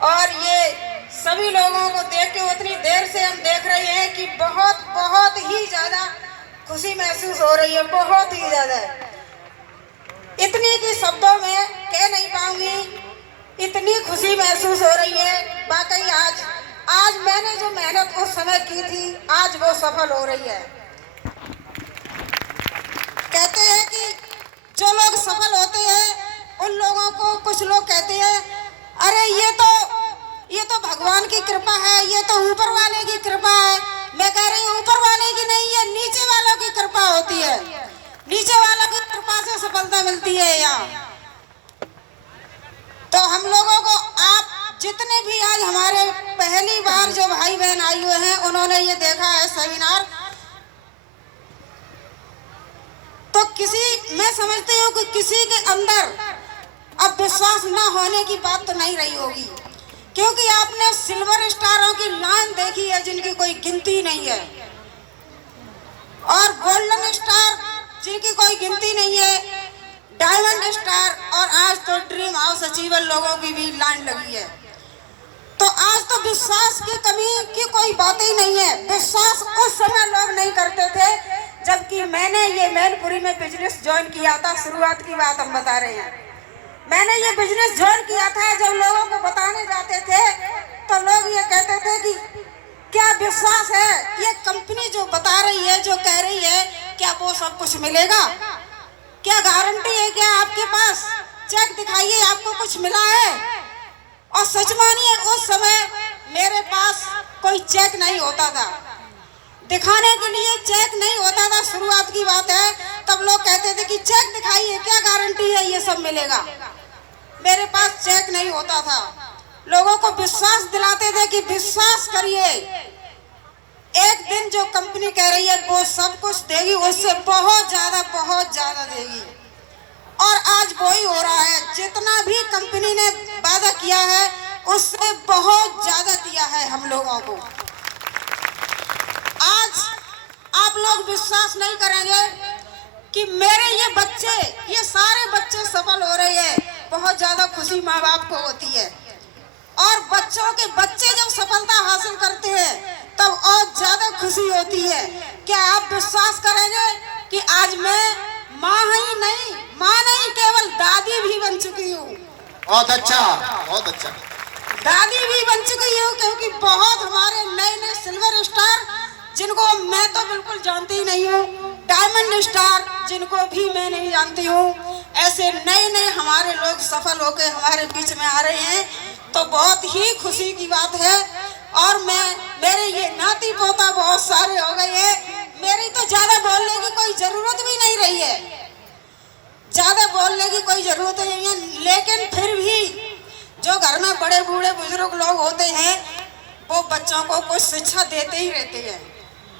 और ये सभी लोगों को देख के उतनी देर से हम देख रहे हैं कि बहुत बहुत ही ज़्यादा खुशी महसूस हो रही है, बहुत ही ज़्यादा। इतनी की शब्दों में कह नहीं पाऊंगी, इतनी खुशी महसूस हो रही है। वाकई आज आज मैंने जो मेहनत उस समय की थी आज वो सफल हो रही है। कहते हैं कि जो लोग सफल होते हैं उन लोगों को कुछ लोग कहते हैं अरे ये तो भगवान की कृपा है, ये तो ऊपर वाले की कृपा है। मैं कह रही हूँ ऊपर वाले की नहीं, ये नीचे वालों की कृपा होती है। नीचे वालों की कृपा से सफलता मिलती है यहाँ। तो हम लोगों को आप जितने भी आज हमारे पहली बार जो भाई बहन आए हुए हैं उन्होंने ये देखा है सेमिनार, तो मैं समझती हूँ कि किसी के अंदर अब विश्वास ना होने की बात तो नहीं रही होगी, क्योंकि आपने सिल्वर स्टारों की लाइन देखी है जिनकी कोई गिनती नहीं है, और गोल्डन स्टार जिनकी कोई गिनती नहीं है, डायमंड स्टार, और आज तो ड्रीम हाउस अचीवर लोगों की भी लाइन लगी है। तो आज तो विश्वास की कमी की कोई बात ही नहीं है। विश्वास उस समय लोग नहीं करते थे जबकि मैंने ये मैनपुरी में बिजनेस ज्वाइन किया था। शुरुआत की बात हम बता रहे हैं। मैंने ये बिजनेस ज्वाइन किया था, जब लोगों को बताने जाते थे तो लोग ये कहते थे कि क्या विश्वास है, ये कंपनी जो बता रही है, जो कह रही है, क्या वो सब कुछ मिलेगा? क्या गारंटी है? क्या आपके पास चेक दिखाइए, आपको कुछ मिला है? और सच मानिए उस समय मेरे पास कोई चेक नहीं होता था, दिखाने के लिए चेक नहीं होता था। शुरुआत की बात है, तब लोग कहते थे कि चेक दिखाइए, क्या गारंटी है ये सब मिलेगा? मेरे पास चेक नहीं होता था। लोगों को विश्वास दिलाते थे कि विश्वास करिए, एक दिन जो कंपनी कह रही है वो सब कुछ देगी, उससे बहुत ज्यादा देगी। और आज वही हो रहा है, जितना भी कंपनी ने वादा किया है उससे बहुत ज्यादा दिया है हम लोगों को। आज आप लोग विश्वास नहीं करेंगे कि मेरे ये सारे बच्चे सफल हो रहे हैं। बहुत ज्यादा खुशी माँ बाप को होती है, और बच्चों के बच्चे जब सफलता हासिल करते हैं तब और ज्यादा खुशी होती है। क्या आप विश्वास करेंगे कि आज मैं माँ नहीं केवल दादी भी बन चुकी हूँ। बहुत अच्छा, बहुत अच्छा। दादी भी बन चुकी हूँ, क्योंकि बहुत हमारे नए सिल्वर स्टार जिनको मैं तो बिल्कुल जानती ही नहीं हूँ, डायमंड स्टार जिनको भी मैं नहीं जानती हूँ, ऐसे नए हमारे लोग सफल होकर हमारे बीच में आ रहे हैं। तो बहुत ही खुशी की बात है। और मेरे ये नाती पोता बहुत सारे हो गए हैं। मेरी तो ज्यादा बोलने की कोई जरूरत भी नहीं रही है, ज्यादा बोलने की कोई जरूरत नहीं है। लेकिन फिर भी जो घर में बड़े बूढ़े बुजुर्ग लोग होते हैं वो बच्चों को कुछ शिक्षा देते ही रहते हैं।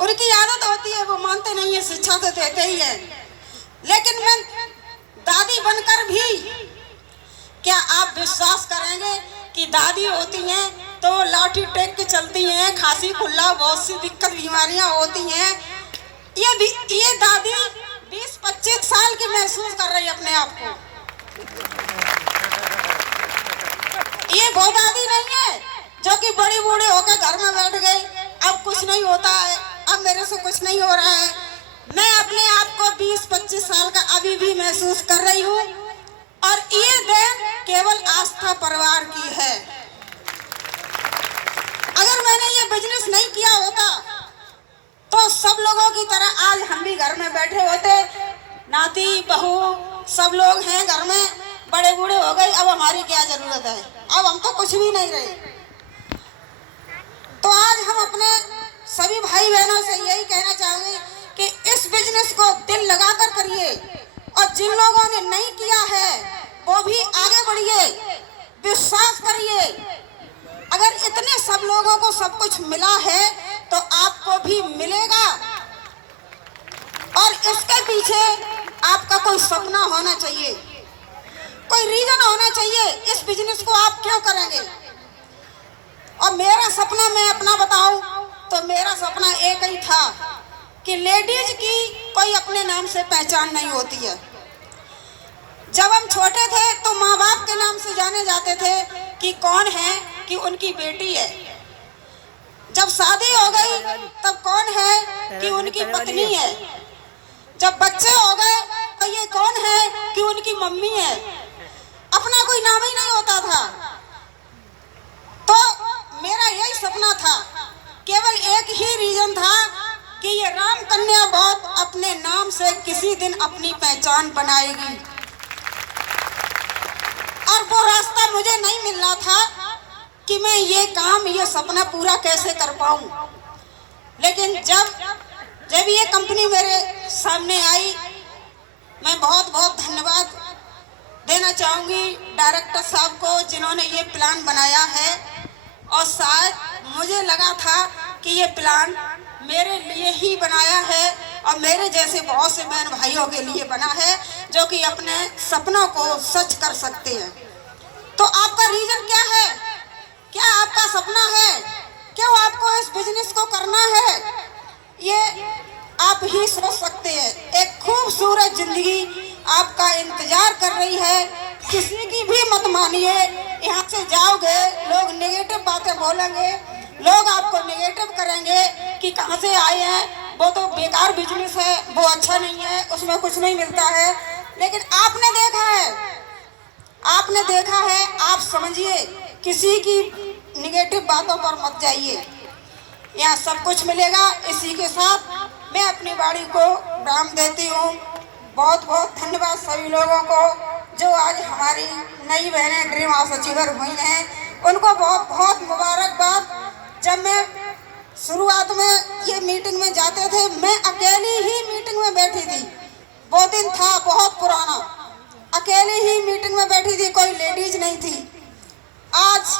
उनकी आदत होती है, वो मानते नहीं है, शिक्षा तो देते ही है। लेकिन मैं दादी बनकर भी, क्या आप विश्वास करेंगे कि दादी होती हैं तो लाठी टेक के चलती हैं, खांसी खुल्ला बहुत सी दिक्कत बीमारियां होती हैं। ये दादी 20-25 साल की महसूस कर रही है अपने आप को। ये वो दादी नहीं है जो कि बड़ी बूढ़े होकर घर में बैठ गई, अब कुछ नहीं होता है, अब मेरे से कुछ नहीं हो रहा है। मैं अपने आप को 20-25 साल का अभी भी महसूस कर रही हूँ, और ये देन केवल आस्था परिवार की है। अगर मैंने ये बिजनेस नहीं किया होता तो सब लोगों की तरह आज हम भी घर में बैठे होते, नाती बहू सब लोग हैं घर में, बड़े बूढ़े हो गए, अब हमारी क्या जरूरत है, अब हम तो कुछ भी नहीं रहे। तो आज हम अपने सभी भाई बहनों से यही कहना चाहेंगे कि इस बिजनेस को दिल लगाकर करिए, और जिन लोगों ने नहीं किया है वो भी आगे बढ़िए, विश्वास करिए। अगर इतने सब लोगों को सब कुछ मिला है तो आपको भी मिलेगा, और इसके पीछे आपका कोई सपना होना चाहिए, कोई रीजन होना चाहिए इस बिजनेस को आप क्यों करेंगे। और मेरा सपना मैं अपना बताऊं तो मेरा सपना एक ही था कि लेडीज की कोई अपने नाम से पहचान नहीं होती है। जब हम छोटे थे तो माँ बाप के नाम से जाने जाते थे कि कौन है, कि उनकी बेटी है, जब शादी हो गई तब कौन है कि उनकी पत्नी है, जब बच्चे हो गए तो ये कौन है कि उनकी मम्मी है। अपना कोई नाम ही नहीं होता था। तो मेरा यही सपना था, केवल एक ही रीजन था कि ये राम कन्या बहुत अपने नाम से किसी दिन अपनी पहचान बनाएगी। और वो रास्ता मुझे नहीं मिल रहा था कि मैं ये काम, ये सपना पूरा कैसे कर पाऊं। लेकिन जब ये कंपनी मेरे सामने आई, मैं बहुत बहुत धन्यवाद देना चाहूंगी डायरेक्टर साहब को, जिन्होंने ये प्लान बनाया है। और शायद मुझे लगा था कि ये प्लान मेरे लिए ही बनाया है और मेरे जैसे बहुत से बहन भाइयों के लिए बना है, जो कि अपने सपनों को सच कर सकते हैं। तो आपका रीजन क्या है? क्या आपका सपना है? क्यों आपको इस बिजनेस को करना है? ये आप ही सोच सकते हैं। एक खूबसूरत जिंदगी आपका इंतजार कर रही है। किसी की भी मत मानिए। यहाँ से जाओगे, लोग नेगेटिव बातें बोलेंगे, लोग आपको नेगेटिव करेंगे कि कहाँ से आए हैं, वो तो बेकार बिजनेस है, वो अच्छा नहीं है, उसमें कुछ नहीं मिलता है। लेकिन आपने देखा है, आप समझिए, किसी की नेगेटिव बातों पर मत जाइए। यहाँ सब कुछ मिलेगा। इसी के साथ मैं अपनी वाणी को विराम देती हूँ। बहुत बहुत धन्यवाद सभी लोगों को जो आज हमारी नई बहनें ड्रीम हाउस अचीवर हुई हैं। उनको बहुत बहुत मुबारकबाद। जब मैं शुरुआत में ये मीटिंग में जाते थे, मैं अकेली ही मीटिंग में बैठी थी। वो दिन था बहुत पुराना, अकेली ही मीटिंग में बैठी थी, कोई लेडीज नहीं थी। आज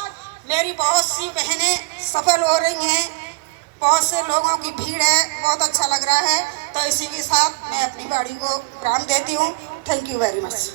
मेरी बहुत सी बहनें सफल हो रही हैं, बहुत से लोगों की भीड़ है, बहुत अच्छा लग रहा है। तो इसी के साथ मैं अपनी वाणी को विराम देती हूँ। Thank you very much.